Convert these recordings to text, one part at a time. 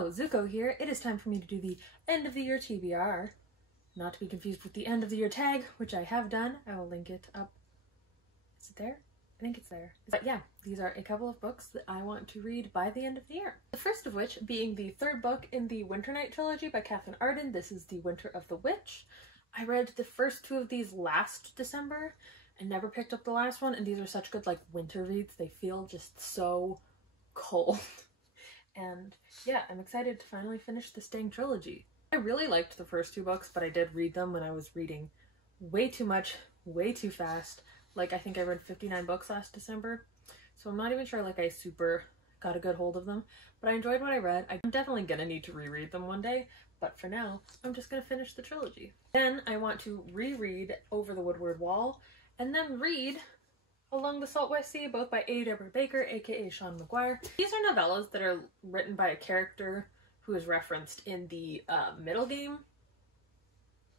Hello, Zuko here. It is time for me to do the end of the year TBR. Not to be confused with the end of the year tag, which I have done. I will link it up. Is it there? I think it's there. But yeah, these are a couple of books that I want to read by the end of the year. The first of which being the third book in the Winter Night trilogy by Catherine Arden. This is The Winter of the Witch. I read the first two of these last December and never picked up the last one, and these are such good like winter reads. They feel just so cold. And yeah, I'm excited to finally finish this dang trilogy. I really liked the first two books, but I did read them when I was reading way too much, way too fast. Like, I think I read 59 books last December, so I'm not even sure like I super got a good hold of them, but I enjoyed what I read. I'm definitely gonna need to reread them one day, but for now, I'm just gonna finish the trilogy. Then I want to reread Over the Woodward Wall, and then read Along the Saltwest Sea, both by A. Deborah Baker, aka Sean McGuire. These are novellas that are written by a character who is referenced in the Middle Game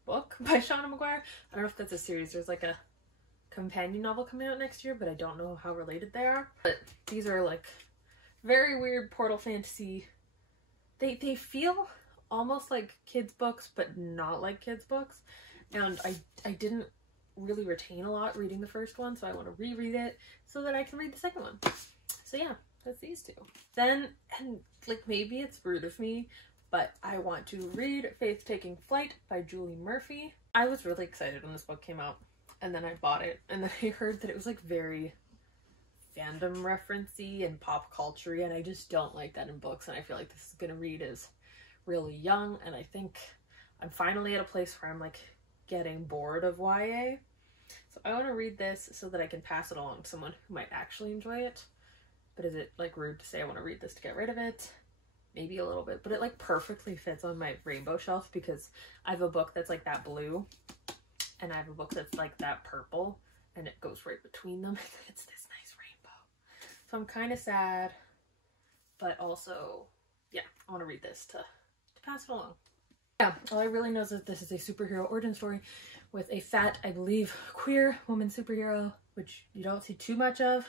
book by Sean McGuire. I don't know if that's a series. There's like a companion novel coming out next year, but I don't know how related they are. But these are like very weird portal fantasy. They feel almost like kids books, but not like kids books. And I didn't really retain a lot reading the first one, so I want to reread it so that I can read the second one. So yeah, that's these two. Then, and like maybe it's rude of me, but I want to read Faith Taking Flight by Julie Murphy. I was really excited when this book came out, and then I bought it, and then I heard that it was like very fandom referencey and pop culture-y, and I just don't like that in books, and I feel like this is gonna read as really young, and I think I'm finally at a place where I'm like getting bored of YA. So I want to read this so that I can pass it along to someone who might actually enjoy it. But is it like rude to say I want to read this to get rid of it? Maybe a little bit, but it like perfectly fits on my rainbow shelf because I have a book that's like that blue and I have a book that's like that purple, and it goes right between them. It's this nice rainbow. So I'm kind of sad, but also, yeah, I want to read this to pass it along. Yeah, all I really know is that this is a superhero origin story with a fat, I believe, queer woman superhero, which you don't see too much of.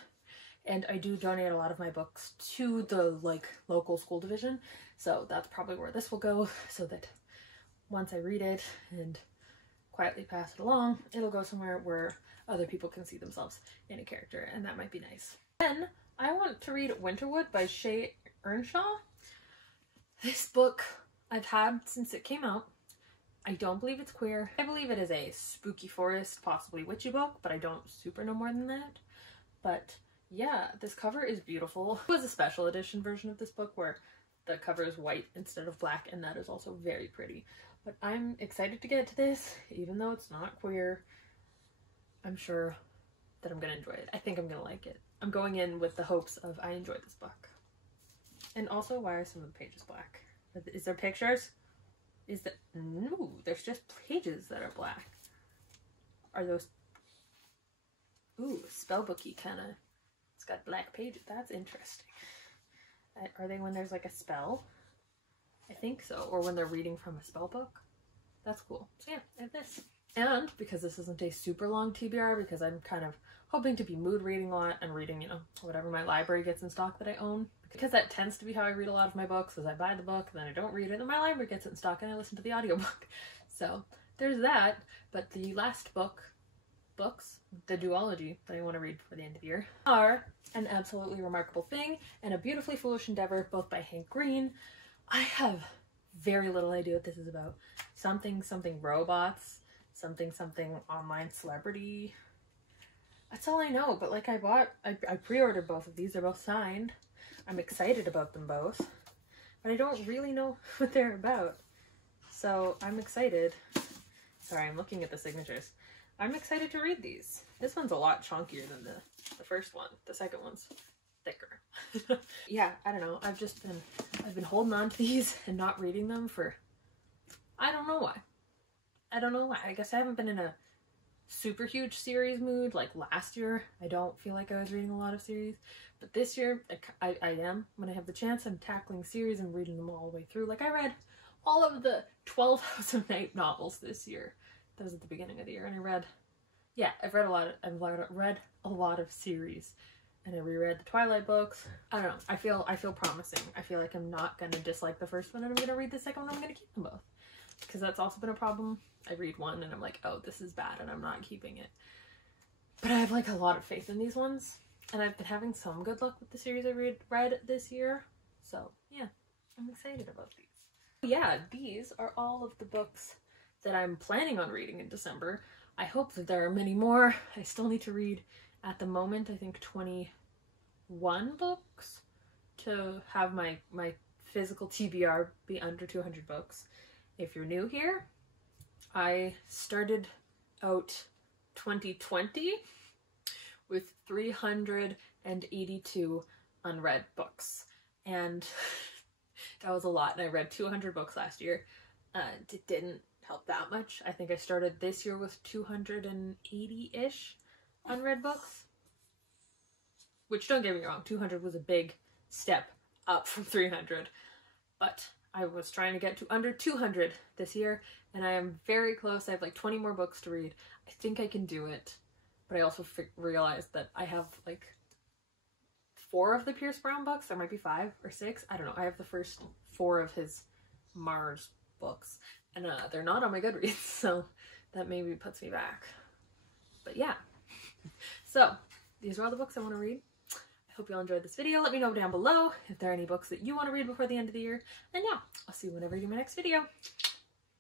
And I do donate a lot of my books to the like local school division, so that's probably where this will go, so that once I read it and quietly pass it along, it'll go somewhere where other people can see themselves in a character, and that might be nice. Then I want to read Winterwood by Shay Earnshaw. This book I've had since it came out. I don't believe it's queer. I believe it is a spooky forest, possibly witchy book, but I don't super know more than that. But yeah, this cover is beautiful. It was a special edition version of this book where the cover is white instead of black, and that is also very pretty. But I'm excited to get to this, even though it's not queer. I'm sure that I'm gonna enjoy it. I think I'm gonna like it. I'm going in with the hopes of I enjoy this book. And also, why are some of the pages black? Is there pictures? Is that no? There's just pages that are black. Are those? Ooh, spellbooky kind of. It's got black pages. That's interesting. Are they when there's like a spell? I think so. Or when they're reading from a spell book. That's cool. So yeah, I have this. And because this isn't a super long TBR, because I'm kind of hoping to be mood reading a lot and reading, you know, whatever my library gets in stock that I own. Because that tends to be how I read a lot of my books, is I buy the book, then I don't read it, and my library gets it in stock, and I listen to the audiobook. So there's that. But the last books, the duology that I want to read before the end of the year, are An Absolutely Remarkable Thing and A Beautifully Foolish Endeavor, both by Hank Green. I have very little idea what this is about. Something robots, something online celebrity. That's all I know, but like I pre-ordered both of these. They're both signed. I'm excited about them both, but I don't really know what they're about. So I'm excited. Sorry, I'm looking at the signatures. I'm excited to read these. This one's a lot chunkier than the first one. The second one's thicker. Yeah, I don't know. I've been holding on to these and not reading them for, I don't know why. I guess I haven't been in a super huge series mood like last year. I don't feel like I was reading a lot of series, but this year I am. When I have the chance, I'm tackling series and reading them all the way through. Like I read all of the 12 House of Night novels this year. That was at the beginning of the year, and I've read a lot of series and I reread the Twilight books. I don't know. I feel promising. I feel like I'm not gonna dislike the first one and I'm gonna read the second one. I'm gonna keep them both, because that's also been a problem. I read one and I'm like, oh, this is bad, and I'm not keeping it. But I have like a lot of faith in these ones, and I've been having some good luck with the series I read this year. So yeah, I'm excited about these. Yeah, these are all of the books that I'm planning on reading in December. I hope that there are many more. I still need to read, at the moment, I think 21 books to have my physical TBR be under 200 books. If you're new here, I started out 2020 with 382 unread books, and that was a lot, and I read 200 books last year. It didn't help that much. I think I started this year with 280-ish unread books, which, don't get me wrong, 200 was a big step up from 300, but I was trying to get to under 200 this year, and I am very close. I have like 20 more books to read. I think I can do it, but I also realized that I have like 4 of the Pierce Brown books. There might be 5 or 6. I don't know. I have the first 4 of his Mars books, and they're not on my Goodreads, so that maybe puts me back. But yeah, so these are all the books I want to read. I hope you all enjoyed this video. Let me know down below if there are any books that you want to read before the end of the year. And yeah, I'll see you when I read my next video.